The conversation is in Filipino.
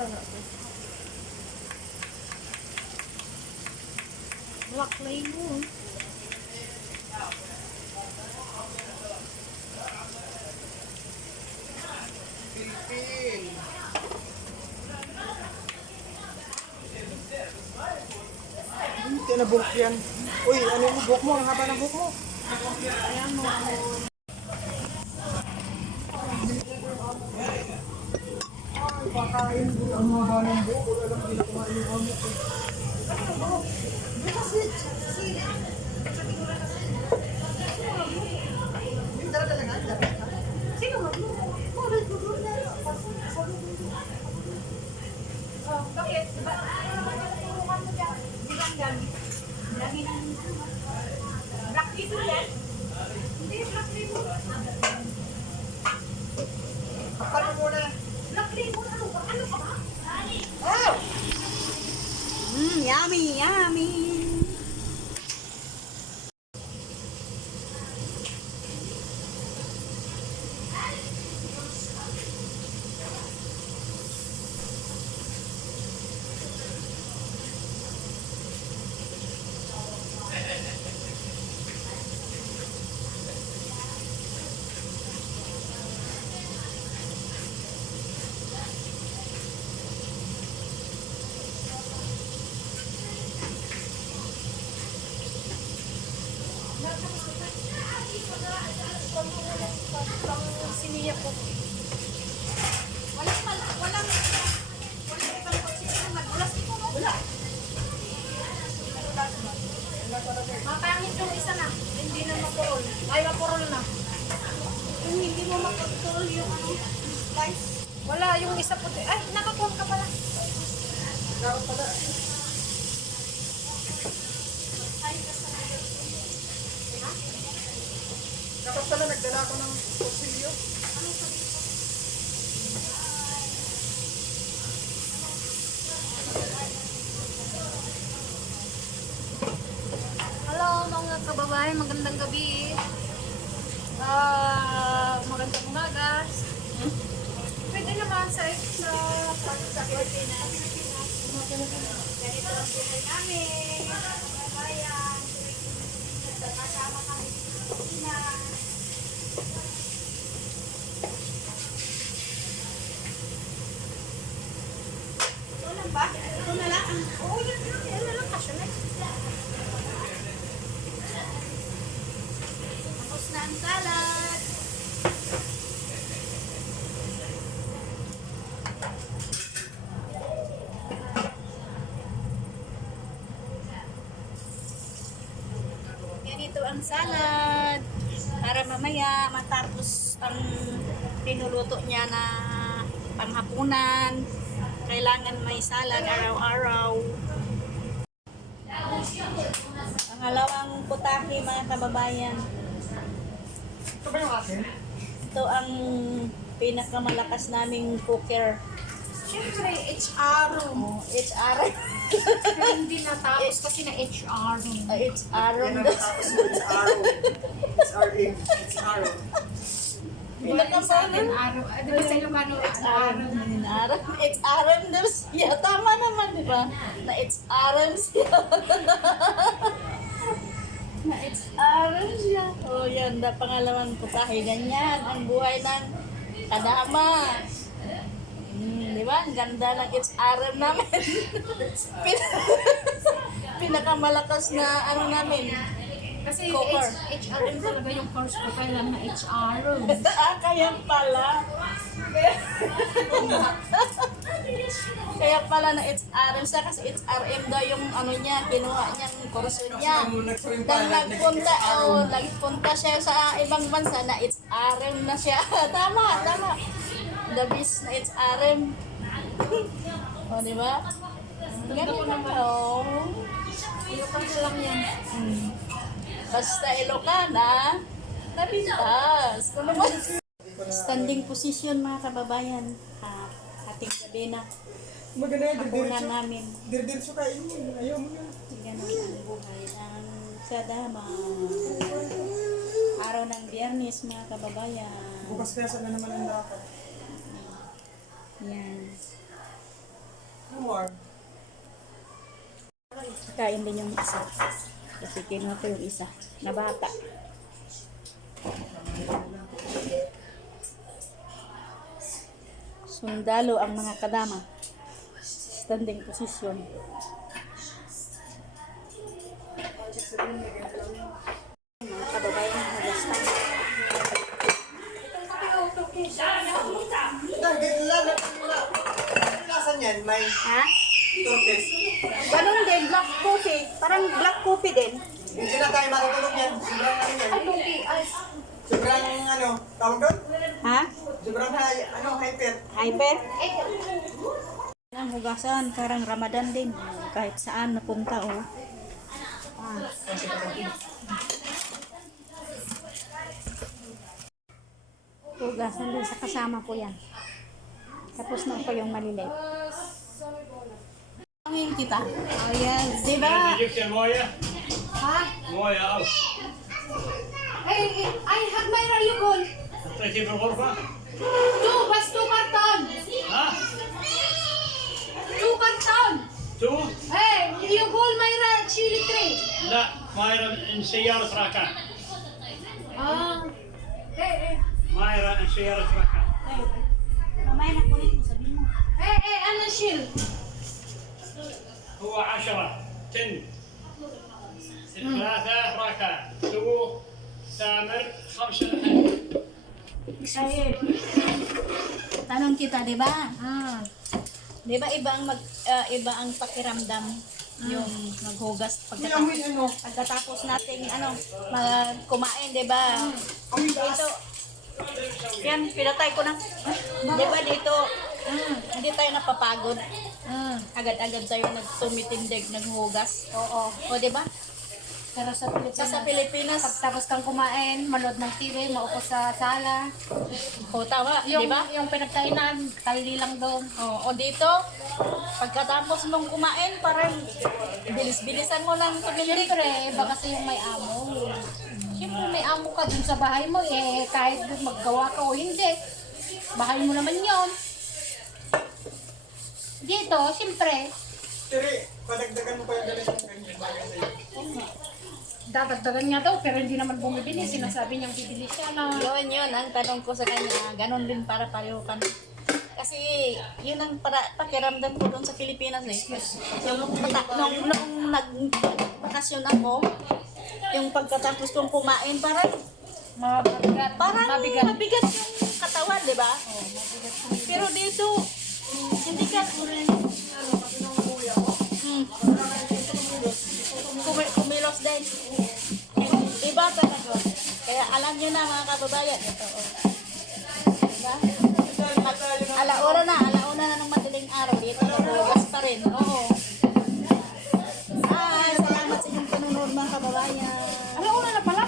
Black lemon. Pilipin. Hindi na buhok yan. Uy, ano yung buhok mo? Ang haba ng buhok mo. Ayan mo. Ay, pakain ko ang haba ng buhok. Wala lang din kumain yung amo ko. Bakit? Black lemon yan? Hindi, black lemon. Kapal mo muna. Black lemon, ano ba? Ano ba? Ah! Yummy, yummy. Siniya po. Walang ibang konsisyon. Nagulas ko mo. Wala. Mapangit yung isa na. Hindi na mapurol. Ay, mapurol na. Yung hindi mo mapurol yung ano, slice. Wala, yung isa puti. Ay, nakakuha ka pala. Dapat pala. Dapat pala nagdala ako ng kutsilyo. Hello mga kababayan, magandang gabi. Magandang umaga. Pwede naman sa Pilipinas. Ganito ang buhay namin. Kababayan. Kasama kami sa Pilipinas. Ito lang ba? Ito na lang. Oo, yan lang. Yan na lang. Kasya na. Tapos na ang salad. Ganito ang salad. Para mamaya matapos ang pinuluto niya na panghapunan. Kailangan may salad araw-araw. Pangalawang putahe mga kababayan. Ito ba yung akin? Ito ang pinakamalakas naming cooker. Siyempre, HR. It's Aaron. Hindi natapos kasi na HR. It's Aaron. Yan ang tapos mo. It's Arrow. It's R-A. It's Arrow. Sa akin, araw. Di ba sa Ilocano, araw. It's Aaron daw siya. Tama naman, di ba? Na it's Aaron siya. Na it's Aaron siya. Oh, yan. Na pangalawang putahe. Ganyan. Ang buhay ng kadama. Di ba? Ang ganda ng it's Aaron namin. Pinakamalakas na ano namin. Kasi Cooker. HRM talaga yung course ko. Kailan na HR. Kaya pala. Kaya pala na it's RM siya kasi it's RM daw yung ano niya, kinuha niyang kurso niya. Nang nagpunta siya sa ibang bansa na it's RM na siya. Tama, tama. The best na it's RM. O, di ba? Ganyan lang. O. Ilocano lang yan. Basta Ilocana, nabintas. Ano ba? Standing position mga kababayan. Ating gabi na. Maganda yan. Hapunan namin. Dirdiretso kain mo. Ayaw mo yan. Ganun ang buhay ng sadama. Araw ng Biyernes mga kababayan. Bukas kaya sana naman ang dapat. Yan. farm. Kain din yung isa. Kasi kinuha ko yung isa na bata. Sundalo ang mga kadama. Standing position. Mga kababayan na gastan. Dito lang. Ano lasan yan? May Ha? turkis. Ganun din, black coffee. Parang black coffee din. Hindi na tayo matutulog yan. Sobrang ano yan. Sobrang ano, tawag doon? Ha? Sobrang hyper. Hyper? Ang hugasan, parang Ramadan din. Kahit saan napunta, oh. Ah. Hugasan din sa kasama ko yan. Tapos na po yung maliliit. Angin kita. Oh yes. Diba? جبت المويه؟ Ha? مويه او Ay, hagmay ra yun. حطيتي بالغرفه؟ Bas 2 karton. ها؟ 2 karton. تو؟ Yung whole mayra chili tray. لا مايرة ان سيارة راكان Ah. مايرة ان سيارة راكان Mamaya na kunin mo, sabihin mo. Ano shield? هو 10 10 3 راكان تو سامر 5 Tanong kita, di ba? Ah. Di ba iba ang pakiramdam yung maghugas Amoy ano? pagkatapos nating kumain, di ba? Dito, yan, pinatay ko na. Di ba dito, hindi tayo napapagod. Agad-agad tayo nagtumitindig, naghugas. Oo. O, di ba? Pero sa Pilipinas, Sa Pilipinas, tapos kang kumain, manood ng TV, maupo sa sala. o tama, di ba? Yung pinagkainan, kalili lang doon. O dito, pagkatapos mong kumain, parang bilis-bilisan mo lang tumitindig. Siyempre, iba kasi yung may amo. Siyempre, may amo ka dun sa bahay mo, kahit maggawa ka o hindi. Bahay mo naman yon. Dito, siyempre, Tiri, padagdagan mo pa yung ganito ng ganyan bagay sa'yo. dadagdagan niya daw, pero hindi naman bumibili. Sinasabi niyang bibili siya na. Yun, ang tanong ko sa kanya, ganon din para pareho kami. Kasi yun ang pakiramdam ko doon sa Pilipinas eh. Nung nag-bakasyon ako, yung pagkatapos kong kumain, parang Mabigat. mabigat yung katawan, di ba? Pero dito, hindi ka... Kumilos din. Iba talaga. Kaya alam nyo na mga kababayan, ito. Diba? Alauna na ng madaling araw. Dito nabugas pa rin. Oo. Salamat sa inyong panunod mga kababayan. Alauna na pala.